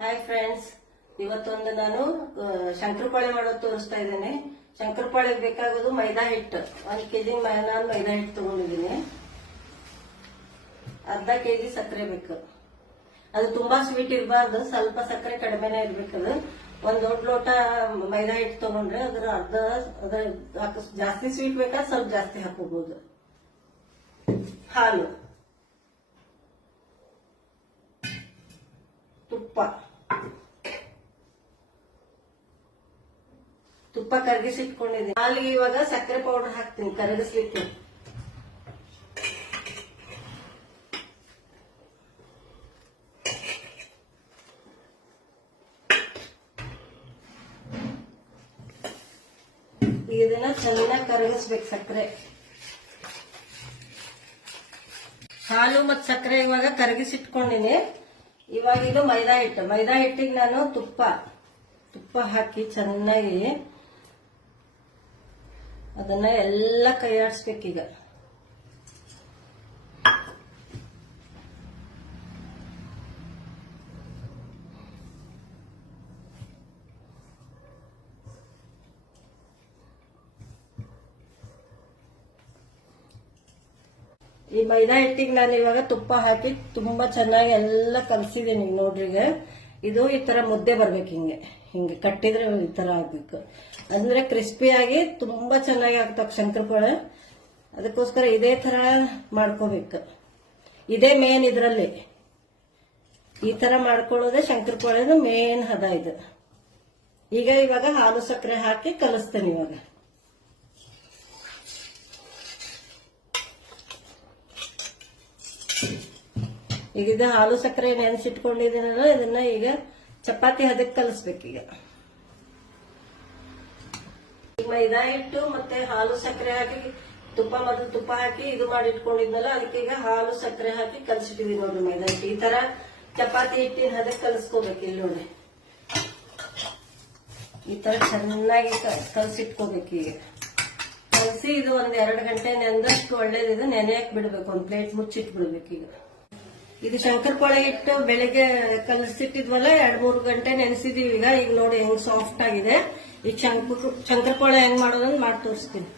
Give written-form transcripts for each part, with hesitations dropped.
Hi friends, ಇವತ್ತೊಂದು ನಾನು ಶಂಕರಪಾಳೆ ಮಾಡೋದು ತೋರಿಸ್ತಾ ಇದ್ದೇನೆ. ಶಂಕರಪಾಳೆಗೆ ಬೇಕಾಗೋದು ಮೈದಾ ಹಿಟ್ಟು. 1 ಕೆಜಿ ನಾನು ಮೈದಾ ಹಿಟ್ಟು ತಗೊಂಡಿದ್ದೀನಿ. ಅರ್ಧ ಕೆಜಿ ಸಕ್ಕರೆ ಬೇಕು. ಅದು ತುಂಬಾ ಸ್ವೀಟ್ ಇರಬಾರ್ದು, ಸ್ವಲ್ಪ ಸಕ್ಕರೆ ಕಡಿಮೆನೇ ಇರ್ಬೇಕದು. ಒಂದ್ ದೊಡ್ಡ ಲೋಟ ಮೈದಾ ಹಿಟ್ಟು ತಗೊಂಡ್ರೆ ಅದ್ರ ಜಾಸ್ತಿ ಸ್ವೀಟ್ ಬೇಕಾ ಸ್ವಲ್ಪ ಜಾಸ್ತಿ ಹಾಕೋಬಹುದು. ಹಾಲು, ತುಪ್ಪ ಕರಗಿಸಿಟ್ಕೊಂಡಿದ್ದೀನಿ. ಹಾಲಿಗೆ ಇವಾಗ ಸಕ್ಕರೆ ಪೌಡರ್ ಹಾಕ್ತೀನಿ ಕರಗಿಸ್ಲಿಕ್ಕೆ. ಇದನ್ನ ಚೆನ್ನಾಗಿ ಕರಗಿಸ್ಬೇಕು ಸಕ್ಕರೆ. ಹಾಲು ಮತ್ತು ಸಕ್ಕರೆ ಇವಾಗ ಕರಗಿಸಿಟ್ಕೊಂಡಿನಿ. ಇವಾಗ ಇದು ಮೈದಾ ಹಿಟ್ಟಿಗೆ ನಾನು ತುಪ್ಪ ಹಾಕಿ ಚೆನ್ನಾಗಿ ಅದನ್ನ ಎಲ್ಲ ಕೈಯಾಡಿಸ್ಬೇಕೀಗ. ಈ ಮೈದಾ ಹಿಟ್ಟಿಗೆ ನಾನು ಇವಾಗ ತುಪ್ಪ ಹಾಕಿ ತುಂಬಾ ಚೆನ್ನಾಗಿ ಎಲ್ಲ ಕಲಸಿದೀನಿ. ನೋಡ್ರಿ, ಇದು ಈ ತರ ಮುದ್ದೆ ಬರ್ಬೇಕು. ಹಿಂಗೆ ಕಟ್ಟಿದ್ರೆ ಈ ತರ ಆಗ್ಬೇಕು. ಅಂದ್ರೆ ಕ್ರಿಸ್ಪಿಯಾಗಿ ತುಂಬಾ ಚೆನ್ನಾಗಿ ಆಗ್ತಾವ ಶಂಕರಪಾಳೆ. ಅದಕ್ಕೋಸ್ಕರ ಇದೇ ತರ ಮಾಡ್ಕೋಬೇಕು. ಇದೇ ಮೇನ್ ಇದ್ರಲ್ಲಿ. ಈ ತರ ಮಾಡ್ಕೊಳ್ಳೋದೇ ಶಂಕರಪಾಳೆದು ಮೇನ್ ಹದ ಇದು. ಇವಾಗ ಹಾಲು ಸಕ್ಕರೆ ಹಾಕಿ ಕಲಿಸ್ತೇನೆ. ಈಗ ಇದು ಹಾಲು ಸಕ್ಕರೆ ನೆನೆಸಿಟ್ಕೊಂಡಿದ್ದೀನಲ್ಲ, ಇದನ್ನ ಈಗ ಚಪಾತಿ ಹದಕ್ಕೆ ಕಲಿಸ್ಬೇಕೀಗ. ಮೈದಾ ಹಿಟ್ಟು ಮತ್ತೆ ಹಾಲು ಸಕ್ಕರೆ ಹಾಕಿ ತುಪ್ಪ ಹಾಕಿ ಇದು ಮಾಡಿ ಇಟ್ಕೊಂಡಿದ್ನಲ್ಲ, ಅದಕ್ಕೆ ಈಗ ಹಾಲು ಸಕ್ಕರೆ ಹಾಕಿ ಕಲಸಿಟ್ಟಿದೀನಿ ನೋಡ್ರಿ. ಮೈದಾ ಹಿಟ್ಟು ಈ ತರ ಚಪಾತಿ ಹಿಟ್ಟಿನ ಹದಕ್ಕೆ ಕಲಿಸ್ಕೋಬೇಕು. ಇಲ್ಲಿ ನೋಡಿ, ಈ ತರ ಚೆನ್ನಾಗಿ ಕಲಸಿಟ್ಕೋಬೇಕು. ಈಗ ಕಲಸಿ ಇದು 1-2 ಗಂಟೆ ನೆಂದಷ್ಟು ಒಳ್ಳೇದಿದೆ. ನೆನೆಯಕ್ ಬಿಡ್ಬೇಕು. ಒಂದು ಪ್ಲೇಟ್ ಮುಚ್ಚಿಟ್ಬಿಡ್ಬೇಕು. ಈಗ ಇದು ಶಂಕರಪಾಳೆ ಹಿಟ್ಟು ಬೆಳಿಗ್ಗೆ ಕಲಸಿಟ್ಟಿದ್ವಲ್ಲ, 2-3 ಗಂಟೆ ನೆನೆಸಿದೀವಿ. ಈಗ ನೋಡಿ ಹೆಂಗ್ ಸಾಫ್ಟ್ ಆಗಿದೆ. ಈಗ ಶಂಕರಪಾಳೆ ಹೆಂಗ್ ಮಾಡೋದನ್ನ ಮಾಡಿ ತೋರಿಸ್ತೀನಿ.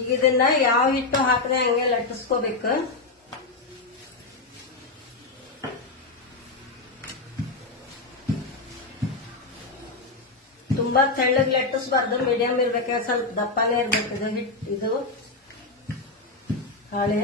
ಈಗ ಇದನ್ನ ಯಾವ ಹಿಟ್ಟು ಹಾಕದೆ ಹಂಗೆ ಲಟ್ಟಿಸ್ಕೋಬೇಕು. ತುಂಬಾ ತೆಳ್ಳಗ್ ಲಟ್ಟಿಸ್ಬಾರ್ದು, ಮೀಡಿಯಂ ಇರ್ಬೇಕು. ಸ್ವಲ್ಪ ದಪ್ಪನೇ ಇರ್ಬೇಕು ಇದು ಹಾಳೆ.